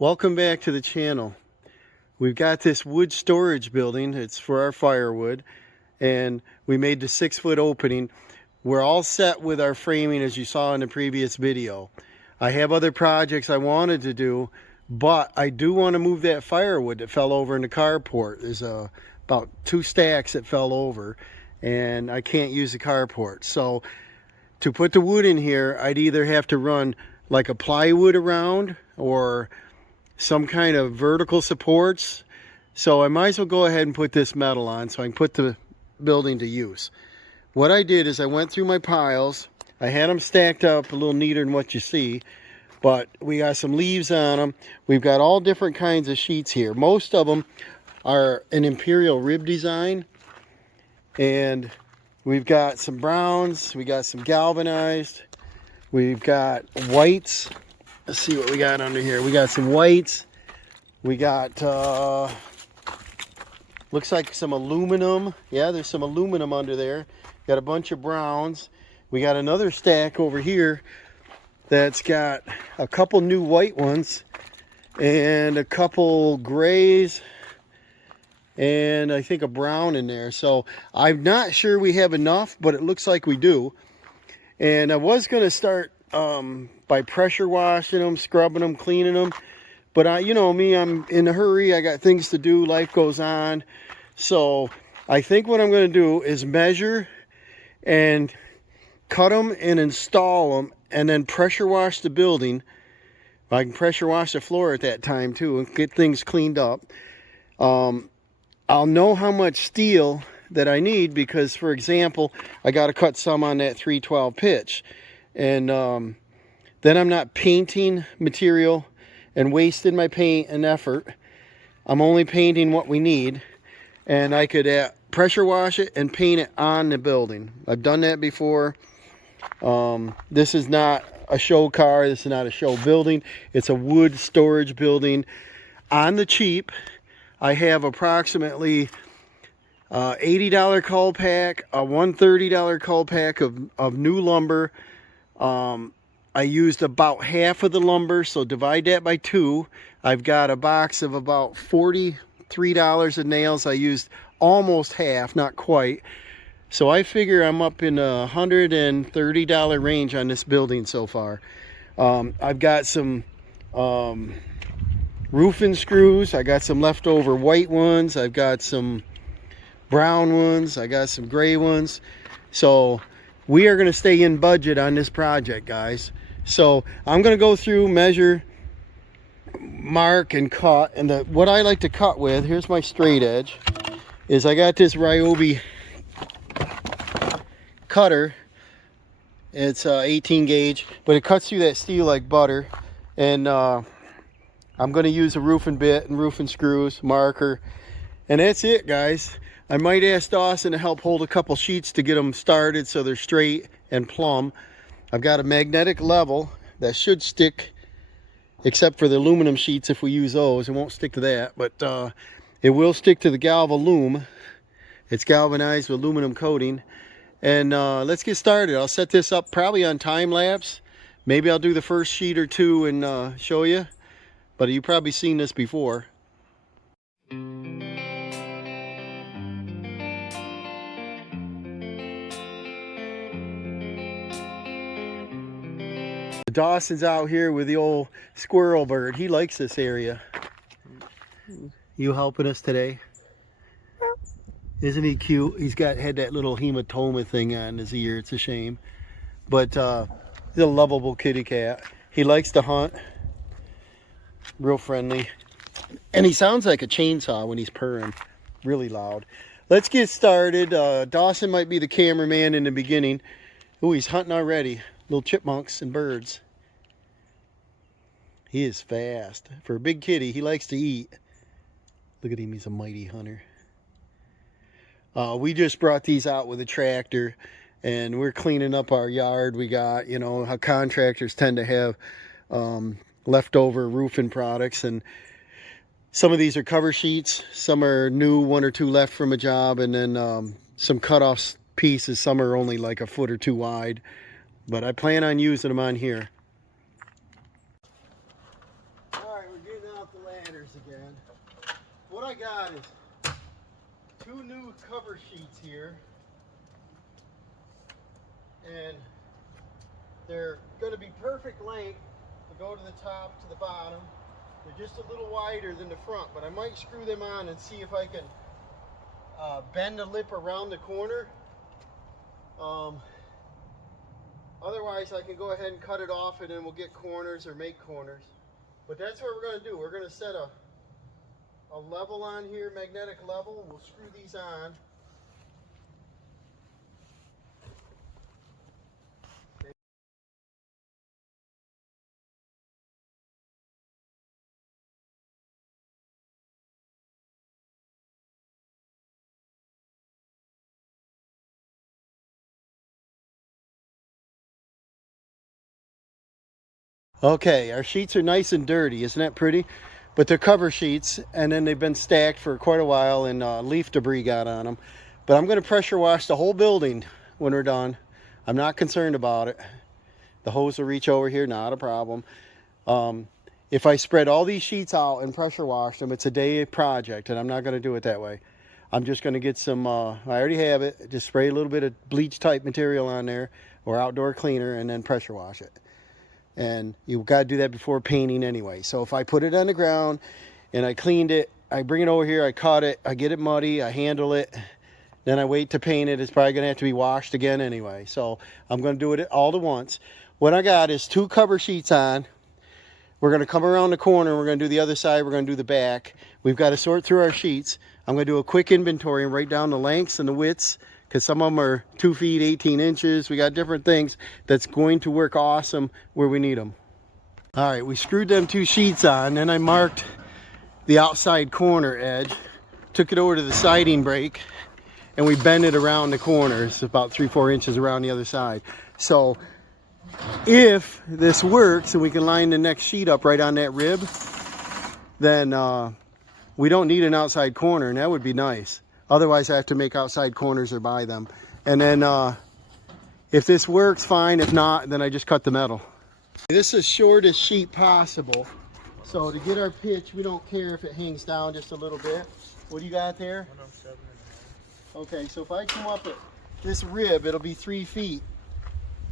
Welcome back to the channel. We've got this wood storage building. It's for our firewood, and we made the 6-foot opening. We're all set with our framing, as you saw in the previous video. I have other projects I wanted to do, but I do want to move that firewood that fell over in the carport. There's about 2 stacks that fell over, and I can't use the carport. So to put the wood in here, I'd either have to run like a plywood around or some kind of vertical supports. So I might as well go ahead and put this metal on so I can put the building to use. What I did is I went through my piles. I had them stacked up a little neater than what you see, but we got some leaves on them. We've got all different kinds of sheets here. Most of them are an imperial rib design, and we've got some browns, we got some galvanized, we've got whites. Let's see what we got under here. We got some whites. We got, looks like some aluminum. Yeah, there's some aluminum under there. Got a bunch of browns. We got another stack over here that's got a couple new white ones and a couple grays and I think a brown in there. So I'm not sure we have enough, but it looks like we do. And I was going to start by pressure washing them, scrubbing them, cleaning them, but you know me, I'm in a hurry. I got things to do, life goes on. So I think what I'm going to do is measure and cut them and install them, and then pressure wash the building. I can pressure wash the floor at that time too and get things cleaned up. I'll know how much steel that I need because, for example, I got to cut some on that 312 pitch. And then I'm not painting material and wasting my paint and effort. I'm only painting what we need. And I could pressure wash it and paint it on the building. I've done that before. This is not a show car. This is not a show building. It's a wood storage building. On the cheap, I have approximately $80 cull pack, a $130 cull pack of new lumber. I used about half of the lumber, so divide that by 2. I've got a box of about $43 of nails. I used almost half, not quite. So I figure I'm up in a $130 range on this building so far. I've got some roofing screws. I got some leftover white ones. I've got some brown ones. I got some gray ones. So we are going to stay in budget on this project, guys. So I'm going to go through, measure, mark, and cut. And what I like to cut with, here's my straight edge, is I got this Ryobi cutter. It's 18 gauge, but it cuts through that steel like butter. And I'm going to use a roofing bit and roofing screws, marker. And that's it, guys. I might ask Dawson to help hold a couple sheets to get them started so they're straight and plumb. I've got a magnetic level that should stick, except for the aluminum sheets. If we use those, it won't stick to that, but it will stick to the Galvalume. It's galvanized with aluminum coating. And let's get started. I'll set this up probably on time lapse. Maybe I'll do the first sheet or 2 and show you, but you've probably seen this before. Dawson's out here with the old squirrel bird. He likes this area. You helping us today? Isn't he cute? He's had that little hematoma thing on his ear. It's a shame. But he's a lovable kitty cat. He likes to hunt. Real friendly. And he sounds like a chainsaw when he's purring. Really loud. Let's get started. Dawson might be the cameraman in the beginning. Ooh, he's hunting already. Little chipmunks and birds. He is fast. For a big kitty, he likes to eat. Look at him, he's a mighty hunter. We just brought these out with a tractor and we're cleaning up our yard. We got, you know, how contractors tend to have leftover roofing products, and some of these are cover sheets. Some are new, 1 or 2 left from a job, and then some cut-off pieces. Some are only like a foot or 2 wide. But I plan on using them on here. All right, we're getting out the ladders again. What I got is 2 new cover sheets here. And they're going to be perfect length to go to the top to the bottom. They're just a little wider than the front, but I might screw them on and see if I can bend the lip around the corner. Otherwise I can go ahead and cut it off and then we'll get corners or make corners. But that's what we're going to do. We're going to set a level on here, magnetic level. We'll screw these on. Okay, our sheets are nice and dirty, isn't that pretty? But they're cover sheets, and then they've been stacked for quite a while, and leaf debris got on them. But I'm going to pressure wash the whole building when we're done. I'm not concerned about it. The hose will reach over here, not a problem. If I spread all these sheets out and pressure wash them, it's a day project, and I'm not going to do it that way. I'm just going to get some, I already have it, just spray a little bit of bleach type material on there, or outdoor cleaner, and then pressure wash it. And you've got to do that before painting anyway. So if I put it on the ground and I cleaned it, I bring it over here, I cut it, I get it muddy, I handle it, then I wait to paint it. It's probably going to have to be washed again anyway. So I'm going to do it all at once. What I got is 2 cover sheets on. We're going to come around the corner. We're going to do the other side. We're going to do the back. We've got to sort through our sheets. I'm going to do a quick inventory and write down the lengths and the widths, because some of them are 2 feet, 18 inches. We got different things that's going to work awesome where we need them. All right, we screwed them 2 sheets on. Then I marked the outside corner edge, took it over to the siding break, and we bend it around the corner. It's about 3-4 inches around the other side. So if this works and we can line the next sheet up right on that rib, then we don't need an outside corner, and that would be nice. Otherwise I have to make outside corners or buy them. And then if this works, fine. If not, then I just cut the metal. This is shortest sheet possible. So to get our pitch, we don't care if it hangs down just a little bit. What do you got there? 107.5. Okay, so if I come up at this rib, it'll be 3 feet.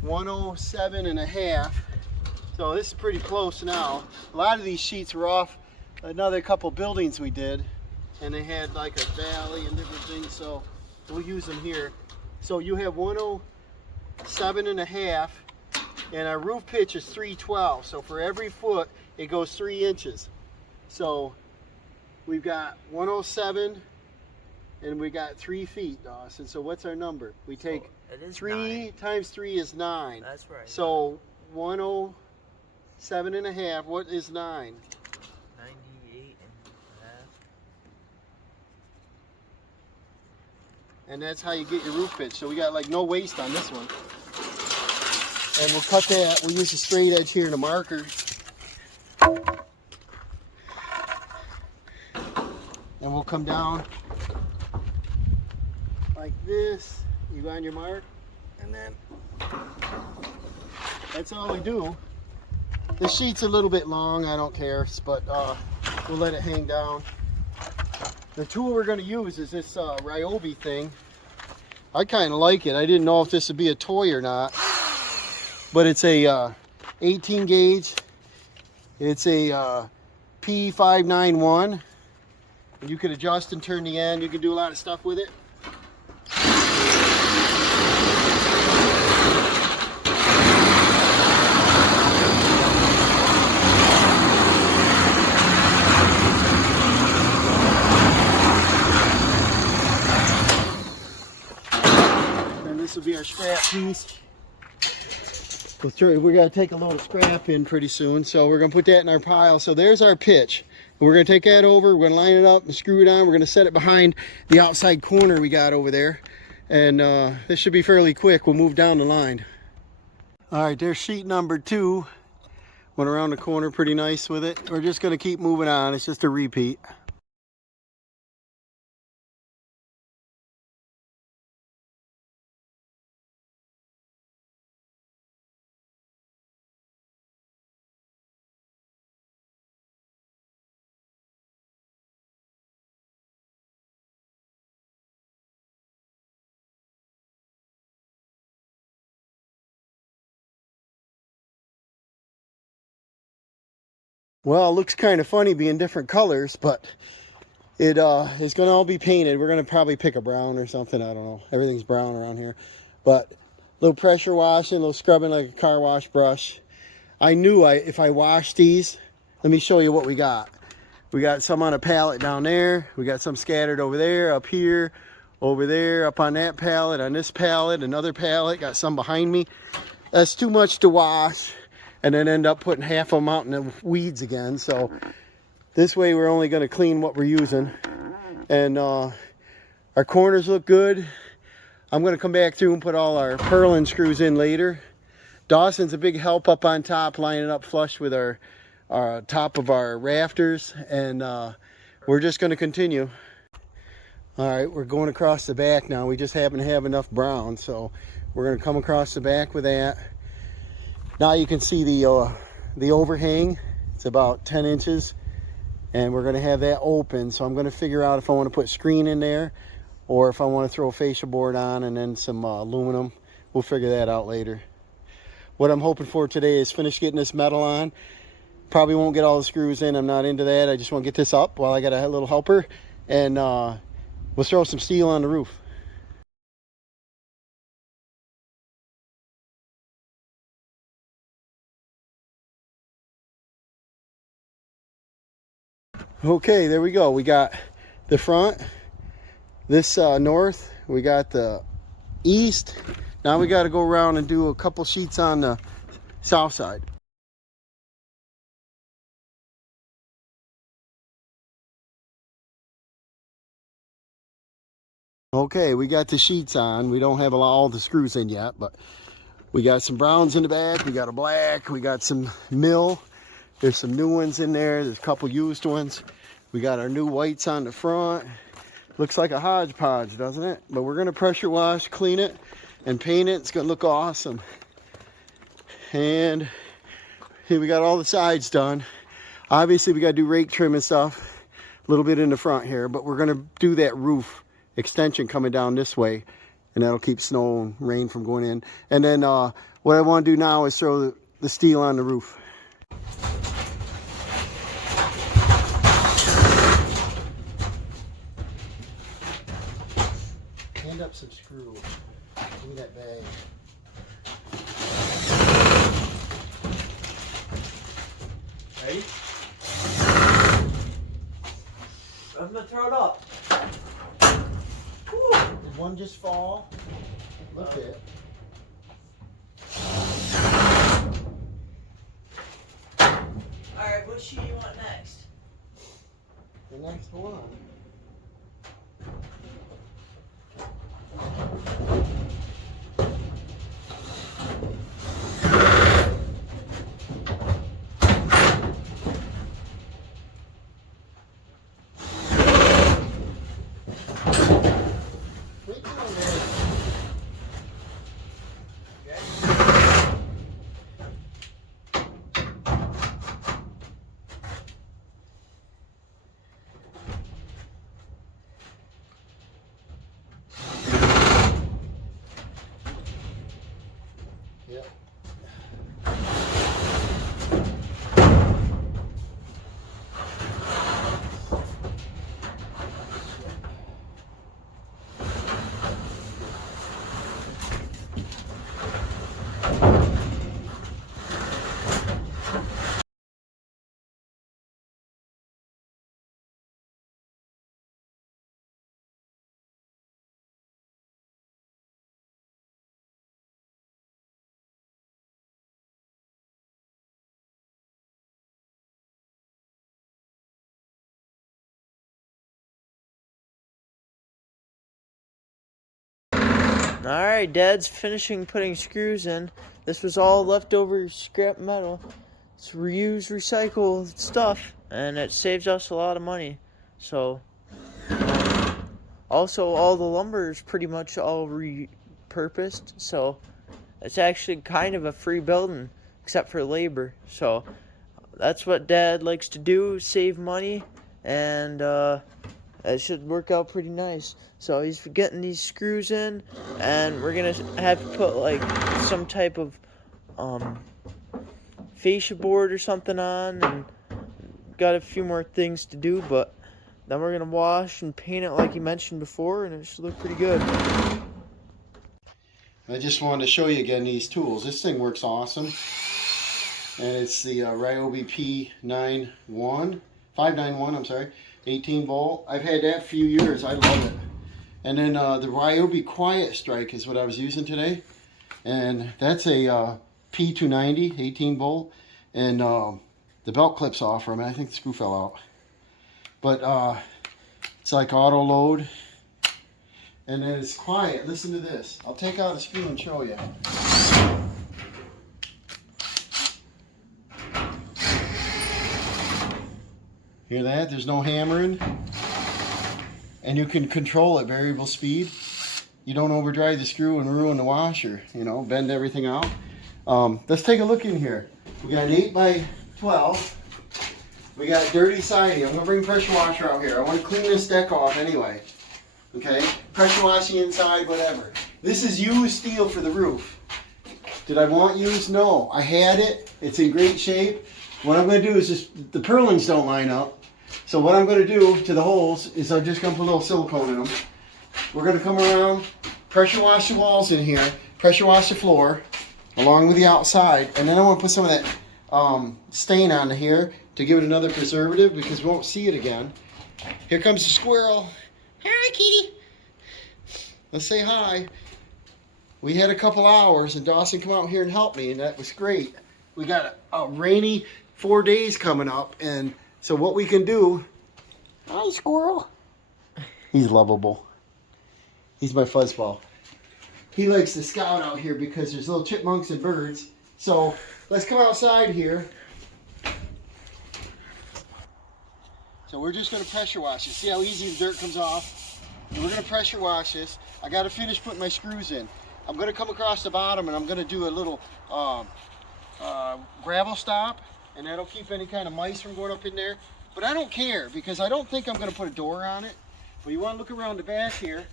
107.5. So this is pretty close now. A lot of these sheets were off another couple buildings we did, and they had like a valley and different things, so we'll use them here. So you have 107.5, and our roof pitch is 312. So for every foot, it goes 3 inches. So we've got 107, and we got 3 feet, Dawson. So what's our number? We take 3 9. Times 3 is 9. That's right. So 107.5. What is 9? 98.5. And that's how you get your roof pitch. So we got like no waste on this one. And we'll cut that. We'll use the straight edge here and a marker. And we'll come down like this. You go on your mark, and then that's all we do. The sheet's a little bit long, I don't care, but we'll let it hang down. The tool we're going to use is this Ryobi thing. I kind of like it. I didn't know if this would be a toy or not, but it's a 18 gauge. It's a P591. You can adjust and turn the end. You can do a lot of stuff with it. This will be our scrap piece. We're going to take a load of scrap in pretty soon, so we're going to put that in our pile. So there's our pitch. We're going to take that over, we're going to line it up and screw it on. We're going to set it behind the outside corner we got over there. And this should be fairly quick. We'll move down the line. All right, there's sheet number 2. Went around the corner pretty nice with it. We're just going to keep moving on. It's just a repeat. Well, it looks kind of funny being different colors, but it is going to all be painted. We're going to probably pick a brown or something. I don't know. Everything's brown around here. But a little pressure washing, a little scrubbing like a car wash brush. I knew if I washed these, let me show you what we got. We got some on a pallet down there. We got some scattered over there, up here, over there, up on that pallet, on this pallet, another pallet. Got some behind me. That's too much to wash and then end up putting half of them out in the weeds again. So this way we're only going to clean what we're using. And our corners look good. I'm going to come back through and put all our purlin screws in later. Dawson's a big help up on top, lining up flush with our top of our rafters. And we're just going to continue. All right, we're going across the back now. We just happen to have enough brown, so we're going to come across the back with that. Now you can see the overhang. It's about 10 inches, and we're going to have that open. So I'm going to figure out if I want to put screen in there or if I want to throw a fascia board on and then some aluminum. We'll figure that out later. What I'm hoping for today is finish getting this metal on. Probably won't get all the screws in. I'm not into that. I just want to get this up while I got a little helper, and we'll throw some steel on the roof. Okay, there we go. We got the front, this north, we got the east. Now we got to go around and do a couple sheets on the south side. Okay, we got the sheets on. We don't have all the screws in yet, but we got some browns in the back. We got a black. We got some mill. There's some new ones in there. There's a couple used ones. We got our new whites on the front. Looks like a hodgepodge, doesn't it? But we're going to pressure wash, clean it, and paint it. It's going to look awesome. And here we got all the sides done. Obviously, we got to do rake trim and stuff. A little bit in the front here, but we're going to do that roof extension coming down this way, and that'll keep snow and rain from going in. And then what I want to do now is throw the steel on the roof. Hand up some screw. Give me that bag. Ready? I'm gonna throw it up. Woo. Did one just fall? Look at it. Alright, what sheet you want next? The next one. Yep. Alright, Dad's finishing putting screws in. This was all leftover scrap metal. It's reused, recycled stuff, and it saves us a lot of money. So, also all the lumber is pretty much all repurposed, so it's actually kind of a free building, except for labor. So, that's what Dad likes to do, save money, and it should work out pretty nice. So he's getting these screws in, and we're gonna have to put like some type of fascia board or something on, and got a few more things to do, but then we're gonna wash and paint it like you mentioned before, and it should look pretty good. I just wanted to show you again these tools. This thing works awesome. And it's the Ryobi P591, I'm sorry, 18 volt. I've had that for a few years. I love it. And then the Ryobi Quiet Strike is what I was using today. And that's a P290, 18 volt. And the belt clip's off from it. I think the screw fell out. But it's like auto load. And then it's quiet. Listen to this. I'll take out the screw and show you. Hear that? There's no hammering. And you can control it, variable speed. You don't overdrive the screw and ruin the washer, you know, bend everything out. Let's take a look in here. We got an 8x12. We got dirty siding. I'm gonna bring pressure washer out here. I want to clean this deck off anyway. Okay? Pressure wash the inside, whatever. This is used steel for the roof. Did I want used? No. I had it. It's in great shape. What I'm going to do is just, the purlins don't line up. So what I'm going to do to the holes is I'm just going to put a little silicone in them. We're going to come around, pressure wash the walls in here, pressure wash the floor, along with the outside. And then I want to put some of that stain on here to give it another preservative because we won't see it again. Here comes the squirrel. Hi, kitty. Let's say hi. We had a couple hours and Dawson come out here and help me, and that was great. We got a rainy 4 days coming up, and so what we can do. Hi, squirrel. He's lovable. He's my fuzzball. He likes to scout out here because there's little chipmunks and birds. So let's come outside here. So we're just going to pressure wash it. See how easy the dirt comes off? And we're going to pressure wash this. I got to finish putting my screws in. I'm going to come across the bottom and I'm going to do a little gravel stop, and that'll keep any kind of mice from going up in there. But I don't care because I don't think I'm going to put a door on it. But you want to look around the back here.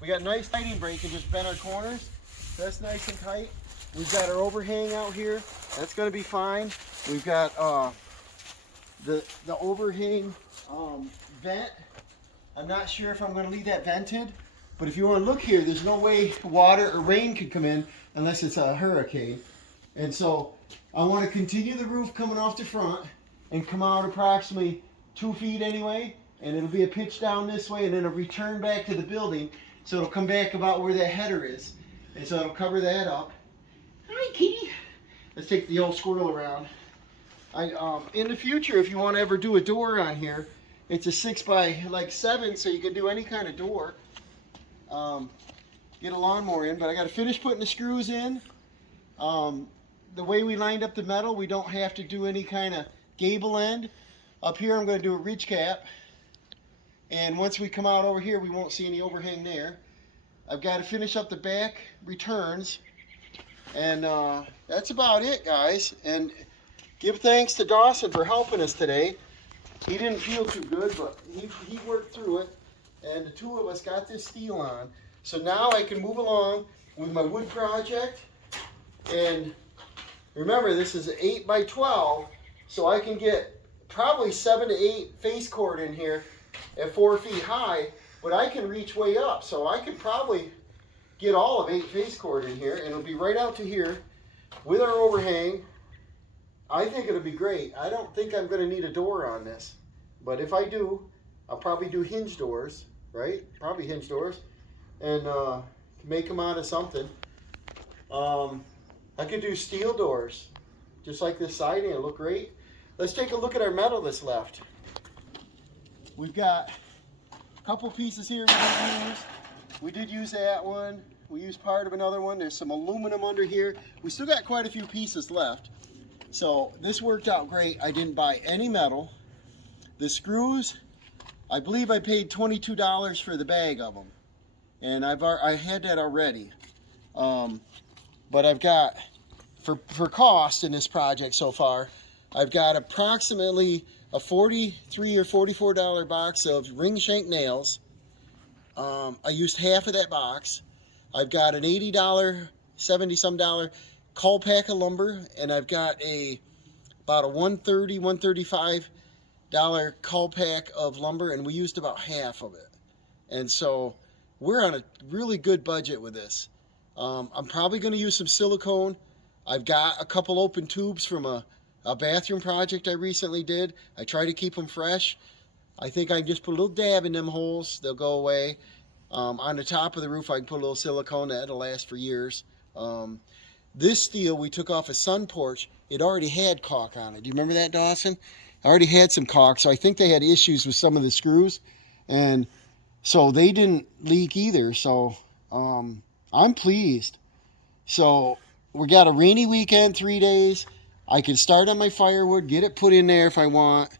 We got nice lighting break and just bend our corners. That's nice and tight. We've got our overhang out here. That's going to be fine. We've got the overhang vent. I'm not sure if I'm going to leave that vented, but if you want to look here, there's no way water or rain could come in unless it's a hurricane. And so I want to continue the roof coming off the front and come out approximately 2 feet anyway, and it'll be a pitch down this way, and then it'll return back to the building, so it'll come back about where that header is, and so it'll cover that up. Hi, kitty. Let's take the old squirrel around. In the future, if you want to ever do a door on here, it's a 6x7, so you can do any kind of door. Get a lawnmower in, but I got to finish putting the screws in. The way we lined up the metal, we don't have to do any kind of gable end. Up here, I'm going to do a ridge cap. And once we come out over here, we won't see any overhang there. I've got to finish up the back returns. And that's about it, guys. And give thanks to Dawson for helping us today. He didn't feel too good, but he worked through it. And the two of us got this steel on. So now I can move along with my wood project. And remember, this is an 8x12, so I can get probably 7 to 8 face cord in here at 4 feet high, but I can reach way up. So I could probably get all of 8 face cord in here, and it'll be right out to here with our overhang. I think it'll be great. I don't think I'm going to need a door on this, but if I do, I'll probably do hinge doors, right? Probably hinge doors, and make them out of something. I could do steel doors, just like this siding. It'll look great. Let's take a look at our metal that's left. We've got a couple pieces here we didn't use. We did use that one. We used part of another one. There's some aluminum under here. We still got quite a few pieces left. So this worked out great. I didn't buy any metal. The screws, I believe I paid $22 for the bag of them. And I had that already. But I've got, for cost in this project so far, I've got approximately a $43 or $44 box of ring shank nails. I used half of that box. I've got an $80, 70-some dollar cull pack of lumber, and I've got about a 130, 135 cull pack of lumber, and we used about half of it. And so we're on a really good budget with this. I'm probably going to use some silicone. I've got a couple open tubes from a bathroom project I recently did. I try to keep them fresh. I think I can just put a little dab in them holes. They'll go away. On the top of the roof, I can put a little silicone. That'll last for years. This steel we took off a sun porch. It already had caulk on it. Do you remember that, Dawson? I already had some caulk, so I think they had issues with some of the screws. And so they didn't leak either. So I'm pleased. So we got a rainy weekend, 3 days. I can start on my firewood, get it put in there if I want.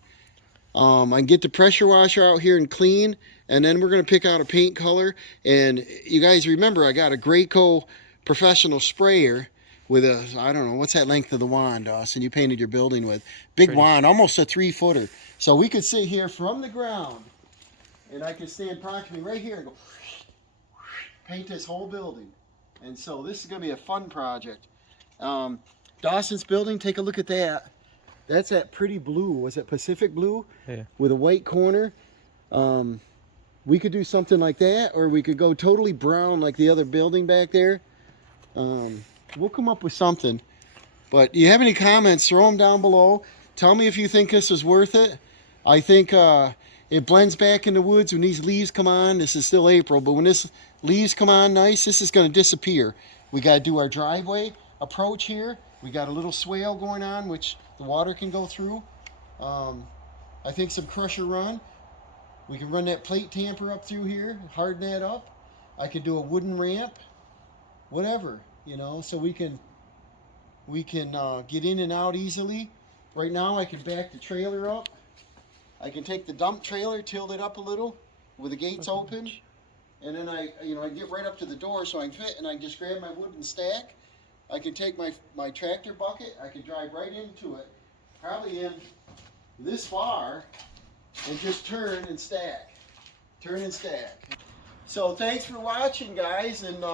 I can get the pressure washer out here and clean, and then we're going to pick out a paint color. And you guys remember, I got a Graco professional sprayer with a, I don't know, what's that length of the wand, Dawson, you painted your building with? Big wand, almost a 3-footer. So we could sit here from the ground, and I could stand approximately right here and go paint this whole building. And so this is going to be a fun project. Dawson's building, take a look at that. That's that pretty blue. Was it Pacific blue? Yeah. With a white corner. We could do something like that, or we could go totally brown like the other building back there. We'll come up with something. But do you have any comments? Throw them down below. Tell me if you think this is worth it. I think it blends back in the woods when these leaves come on. This is still April, but when this leaves come on nice, this is going to disappear. We got to do our driveway approach here. We got a little swale going on, which the water can go through. I think some crusher run. We can run that plate tamper up through here, harden that up. I could do a wooden ramp, whatever, you know, so we can get in and out easily. Right now I can back the trailer up. I can take the dump trailer, tilt it up a little with the gates open, and then I get right up to the door so I can fit, and I can just grab my wooden stack. I can take my tractor bucket, I can drive right into it, probably in this far, and just turn and stack. Turn and stack. So thanks for watching, guys, and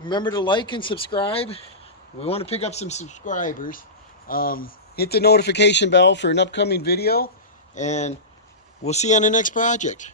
remember to like and subscribe. We want to pick up some subscribers. Hit the notification bell for an upcoming video, and we'll see you on the next project.